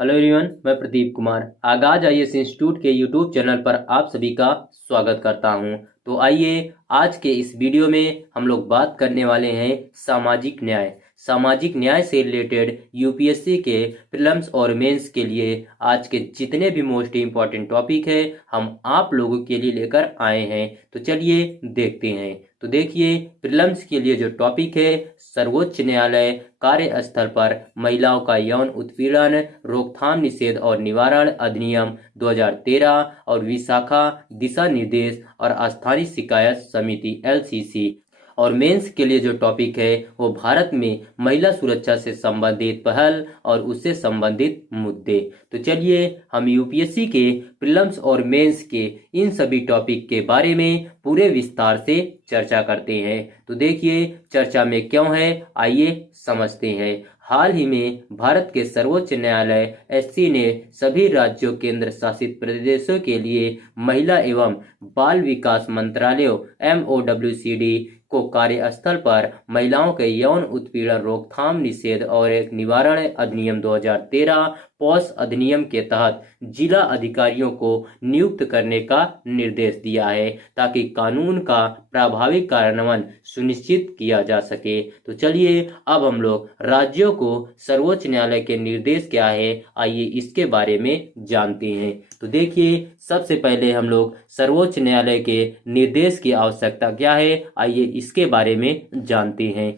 Hello everyone, मैं प्रदीप कुमार आगाज IAS institute के यूट्यूब चैनल पर आप सभी का स्वागत करता हूं। तो आइए आज के इस वीडियो में हम लोग बात करने वाले हैं सामाजिक न्याय। सामाजिक न्याय से रिलेटेड यूपीएससी के प्रीलिम्स और मेंस के लिए आज के जितने भी मोस्ट इम्पॉर्टेंट टॉपिक है हम आप लोगों के लिए लेकर आए हैं। तो चलिए देखते हैं। तो देखिए, प्रीलिम्स के लिए जो टॉपिक है, सर्वोच्च न्यायालय कार्यस्थल पर महिलाओं का यौन उत्पीड़न रोकथाम निषेध और निवारण अधिनियम 2013 और विशाखा दिशा निर्देश और स्थानीय शिकायत समिति एलसीसी। और मेंस के लिए जो टॉपिक है वो भारत में महिला सुरक्षा से संबंधित पहल और उससे संबंधित मुद्दे। तो चलिए हम यूपीएससी के प्रीलिम्स और मेंस के इन सभी टॉपिक के बारे में पूरे विस्तार से चर्चा करते हैं। तो देखिए चर्चा में क्यों है, आइए समझते हैं। हाल ही में भारत के सर्वोच्च न्यायालय एससी ने सभी राज्यों केंद्र शासित प्रदेशों के लिए महिला एवं बाल विकास मंत्रालयों MOWCD को कार्यस्थल पर महिलाओं के यौन उत्पीड़न रोकथाम निषेध और एक निवारण अधिनियम 2013 पॉस अधिनियम के तहत जिला अधिकारियों को नियुक्त करने का निर्देश दिया है ताकि कानून का प्रभावी कार्यान्वयन सुनिश्चित किया जा सके। तो चलिए अब हम लोग राज्यों को सर्वोच्च न्यायालय के निर्देश क्या है, आइए इसके बारे में जानते हैं। तो देखिए सबसे पहले हम लोग सर्वोच्च न्यायालय के निर्देश की आवश्यकता क्या है, आइए इसके बारे में जानते हैं।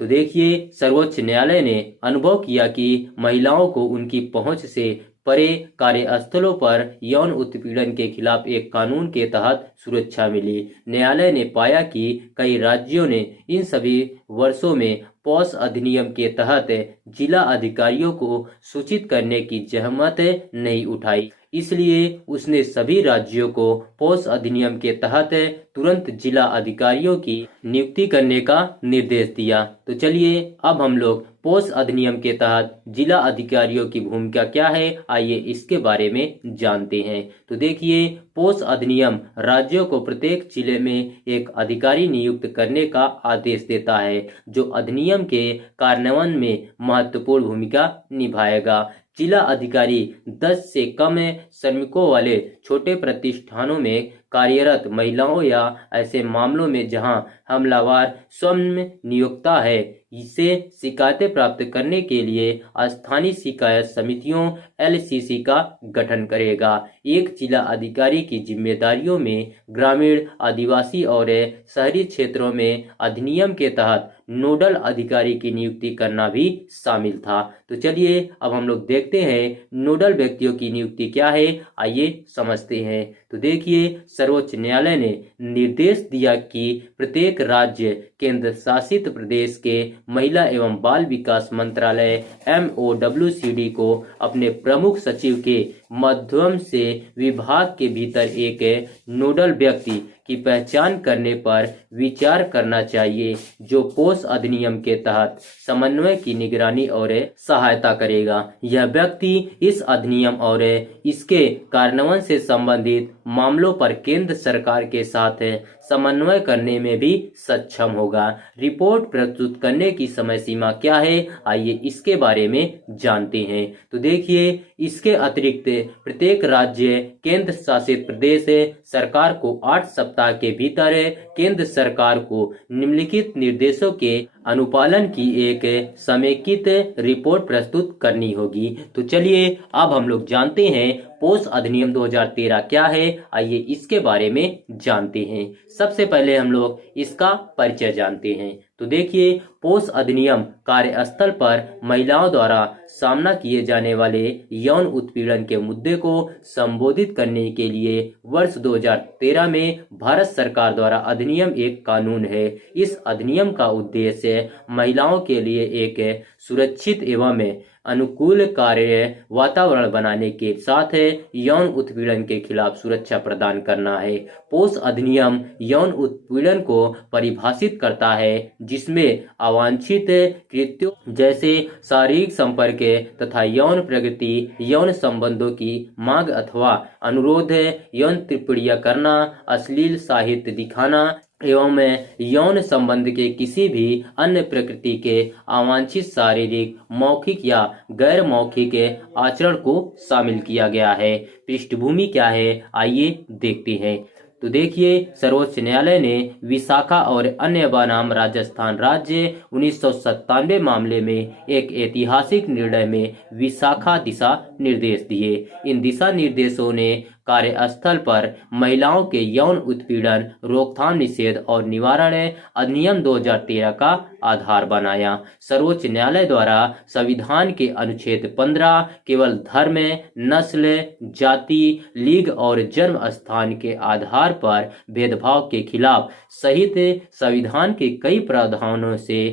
तो देखिए सर्वोच्च न्यायालय ने अनुभव किया कि महिलाओं को उनकी पहुंच से परे कार्यस्थलों पर यौन उत्पीड़न के खिलाफ एक कानून के तहत सुरक्षा मिली। न्यायालय ने पाया कि कई राज्यों ने इन सभी वर्षों में पॉस अधिनियम के तहत जिला अधिकारियों को सूचित करने की जहमत नहीं उठाई, इसलिए उसने सभी राज्यों को पॉस अधिनियम के तहत तुरंत जिला अधिकारियों की नियुक्ति करने का निर्देश दिया। तो चलिए अब हम लोग पॉस अधिनियम के तहत जिला अधिकारियों की भूमिका क्या है, आइए इसके बारे में जानते हैं। तो देखिए पॉस अधिनियम राज्यों को प्रत्येक जिले में एक अधिकारी नियुक्त करने का आदेश देता है जो अधिनियम के कार्यान्वयन में महत्वपूर्ण भूमिका निभाएगा। जिला अधिकारी 10 से कम श्रमिकों वाले छोटे प्रतिष्ठानों में कार्यरत महिलाओं या ऐसे मामलों में जहां हमलावर स्वयं नियोक्ता है इसे शिकायतें प्राप्त करने के लिए स्थानीय शिकायत समितियों एलसीसी का गठन करेगा। एक जिला अधिकारी की जिम्मेदारियों में ग्रामीण, आदिवासी और शहरी क्षेत्रों में अधिनियम के तहत नोडल अधिकारी की नियुक्ति करना भी शामिल था। तो चलिए अब हम लोग देखते हैं नोडल व्यक्तियों की नियुक्ति क्या है, आइए समझते हैं। तो देखिए सर्वोच्च न्यायालय ने निर्देश दिया कि प्रत्येक राज्य केंद्र शासित प्रदेश के महिला एवं बाल विकास मंत्रालय MOWCD को अपने प्रमुख सचिव के माध्यम से विभाग के भीतर एक नोडल व्यक्ति की पहचान करने पर विचार करना चाहिए जो पॉस अधिनियम के तहत समन्वय की निगरानी और सहायता करेगा। यह व्यक्ति इस अधिनियम और इसके कार्यान्वयन से संबंधित मामलों पर केंद्र सरकार के साथ समन्वय करने में भी सक्षम होगा। रिपोर्ट प्रस्तुत करने की समय सीमा क्या है, आइए इसके बारे में जानते हैं। तो देखिए इसके अतिरिक्त प्रत्येक राज्य केंद्र शासित प्रदेश सरकार को 8 सप्ताह के भीतर केंद्र सरकार को निम्नलिखित निर्देशों के अनुपालन की एक समेकित रिपोर्ट प्रस्तुत करनी होगी। तो चलिए अब हम लोग जानते हैं पॉस अधिनियम 2013 क्या है, आइए इसके बारे में जानते हैं। सबसे पहले हम लोग इसका परिचय जानते हैं। तो देखिए पॉस अधिनियम कार्यस्थल पर महिलाओं द्वारा सामना किए जाने वाले यौन उत्पीड़न के मुद्दे को संबोधित करने के लिए वर्ष 2013 में भारत सरकार द्वारा अधिनियम एक कानून है। इस अधिनियम का उद्देश्य महिलाओं के लिए एक सुरक्षित एवं अनुकूल कार्य वातावरण बनाने के साथ यौन उत्पीड़न के खिलाफ सुरक्षा प्रदान करना है। पॉस अधिनियम यौन उत्पीड़न को परिभाषित करता है जिसमें अवांछित कृत्यों जैसे शारीरिक संपर्क तथा यौन प्रगति, यौन संबंधों की मांग अथवा अनुरोध, यौन टिप्पणियां करना, अश्लील साहित्य दिखाना, एवं यौन संबंध के किसी भी अन्य प्रकृति के अवांछित शारीरिक, मौखिक या गैर मौखिक आचरण को शामिल किया गया है। पृष्ठभूमि क्या है, आइए देखते हैं। तो देखिए, सर्वोच्च न्यायालय ने विशाखा और अन्य बनाम राजस्थान राज्य 1997 मामले में एक ऐतिहासिक निर्णय में विशाखा दिशा निर्देश दिए। इन दिशा निर्देशों ने कार्यस्थल पर महिलाओं के यौन उत्पीड़न रोकथाम, निषेध और निवारण अधिनियम 2013 का आधार बनाया। सर्वोच्च न्यायालय द्वारा संविधान के अनुच्छेद 15 केवल धर्म, नस्ल, जाति, लिंग और जन्म स्थान के आधार पर भेदभाव के खिलाफ सहित संविधान के कई प्रावधानों से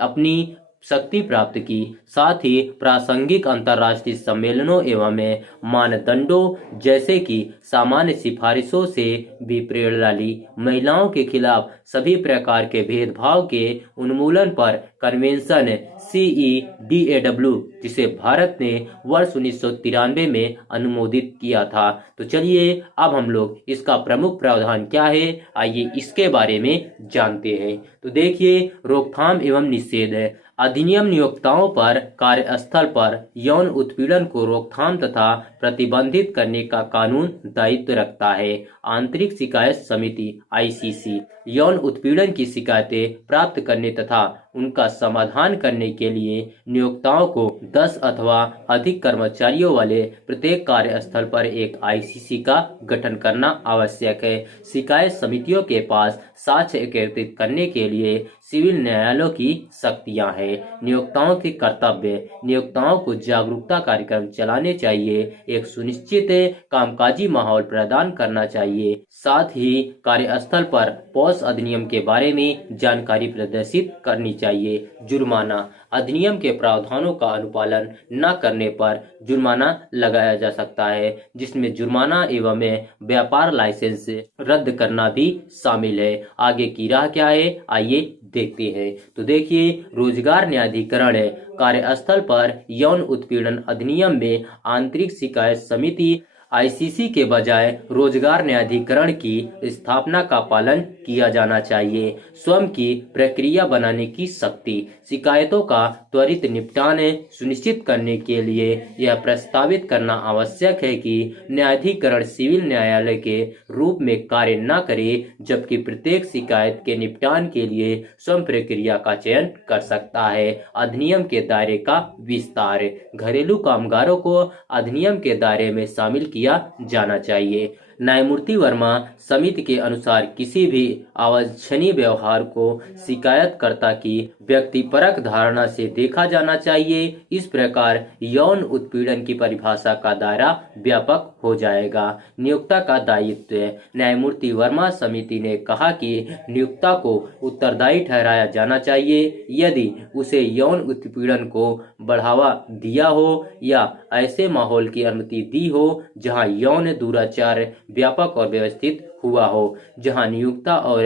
अपनी शक्ति प्राप्त की। साथ ही प्रासंगिक अंतर्राष्ट्रीय सम्मेलनों एवं मानदंडों जैसे कि सामान्य सिफारिशों से भी प्रेरणा ली। महिलाओं के खिलाफ सभी प्रकार के भेदभाव के उन्मूलन पर कन्वेंशन CEDAW, जिसे भारत ने वर्ष 1993 में अनुमोदित किया था। तो चलिए अब हम लोग इसका प्रमुख प्रावधान क्या है, आइए इसके बारे में जानते हैं। तो देखिए, रोकथाम एवं निषेध अधिनियम नियोक्ताओं पर कार्यस्थल पर यौन उत्पीड़न को रोकथाम तथा प्रतिबंधित करने का कानून दायित्व रखता है। आंतरिक शिकायत समिति ICC यौन उत्पीड़न की शिकायतें प्राप्त करने तथा उनका समाधान करने के लिए नियोक्ताओं को 10 अथवा अधिक कर्मचारियों वाले प्रत्येक कार्यस्थल पर एक ICC का गठन करना आवश्यक है। शिकायत समितियों के पास साक्ष्य एकत्रित करने के लिए सिविल न्यायालयों की शक्तियां हैं। नियोक्ताओं के कर्तव्य, नियोक्ताओं को जागरूकता कार्यक्रम चलाने चाहिए, एक सुनिश्चित कामकाजी माहौल प्रदान करना चाहिए, साथ ही कार्यस्थल पर पॉक्सो अधिनियम के बारे में जानकारी प्रदर्शित करनी चाहिए। जुर्माना, अधिनियम के प्रावधानों का अनुपालन न करने पर जुर्माना लगाया जा सकता है, जिसमें जुर्माना एवं व्यापार लाइसेंस रद्द करना भी शामिल है। आगे की राह क्या है, आइए देखते हैं। तो देखिए, रोजगार न्यायाधिकरण कार्यस्थल पर यौन उत्पीड़न अधिनियम में आंतरिक शिकायत समिति ICC के बजाय रोजगार न्यायाधिकरण की स्थापना का पालन किया जाना चाहिए। स्वयं की प्रक्रिया बनाने की शक्ति, शिकायतों का त्वरित निपटान सुनिश्चित करने के लिए यह प्रस्तावित करना आवश्यक है कि न्यायाधिकरण सिविल न्यायालय के रूप में कार्य न करे, जबकि प्रत्येक शिकायत के निपटान के लिए स्वयं प्रक्रिया का चयन कर सकता है। अधिनियम के दायरे का विस्तार, घरेलू कामगारों को अधिनियम के दायरे में शामिल किया जाना चाहिए। न्यायमूर्ति वर्मा समिति के अनुसार किसी भी अवांछनीय व्यवहार को शिकायतकर्ता की व्यक्तिपरक धारणा से देखा जाना चाहिए। इस प्रकार यौन उत्पीड़न की परिभाषा का दायरा व्यापक हो जाएगा। नियोक्ता का दायित्व, न्यायमूर्ति वर्मा समिति ने कहा कि नियोक्ता को उत्तरदायी ठहराया जाना चाहिए यदि उसे यौन उत्पीड़न को बढ़ावा दिया हो या ऐसे माहौल की अनुमति दी हो जहां यौन दुराचार व्यापक और व्यवस्थित हुआ हो, जहां नियोक्ता और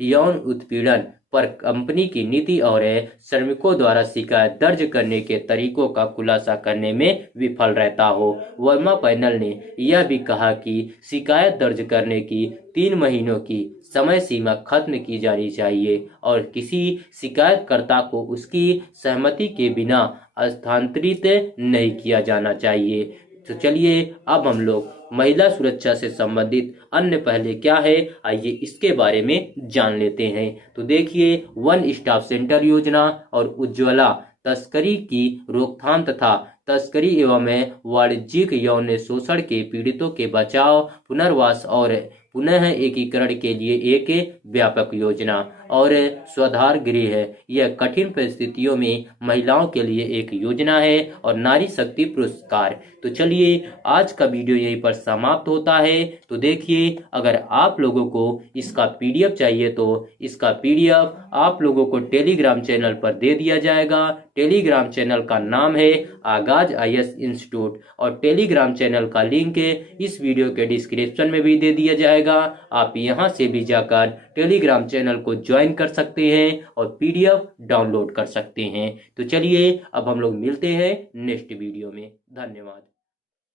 यौन उत्पीड़न पर कंपनी की नीति और श्रमिकों द्वारा शिकायत दर्ज करने के तरीकों का खुलासा करने में विफल रहता हो। वर्मा पैनल ने यह भी कहा कि शिकायत दर्ज करने की 3 महीनों की समय सीमा खत्म की जानी चाहिए और किसी शिकायतकर्ता को उसकी सहमति के बिना स्थानांतरित नहीं किया जाना चाहिए। तो चलिए अब हम लोग महिला सुरक्षा से संबंधित अन्य पहले क्या है, आइए इसके बारे में जान लेते हैं। तो देखिए, वन स्टॉप सेंटर योजना और उज्ज्वला तस्करी की रोकथाम तथा तस्करी एवं वाणिज्यिक यौन शोषण के पीड़ितों के बचाव, पुनर्वास और पुनः एकीकरण के लिए एक व्यापक योजना और स्वाधार गृह है। यह कठिन परिस्थितियों में महिलाओं के लिए एक योजना है और नारी शक्ति पुरस्कार। तो चलिए आज का वीडियो यहीं पर समाप्त होता है। तो देखिए, अगर आप लोगों को इसका PDF चाहिए तो इसका PDF आप लोगों को टेलीग्राम चैनल पर दे दिया जाएगा। टेलीग्राम चैनल का नाम है आगाज IAS इंस्टीट्यूट और टेलीग्राम चैनल का लिंक इस वीडियो के डिस्क्रिप्शन में भी दे दिया जाएगा। आप यहां से भी जाकर टेलीग्राम चैनल को ज्वाइन कर सकते हैं और PDF डाउनलोड कर सकते हैं। तो चलिए अब हम लोग मिलते हैं नेक्स्ट वीडियो में। धन्यवाद।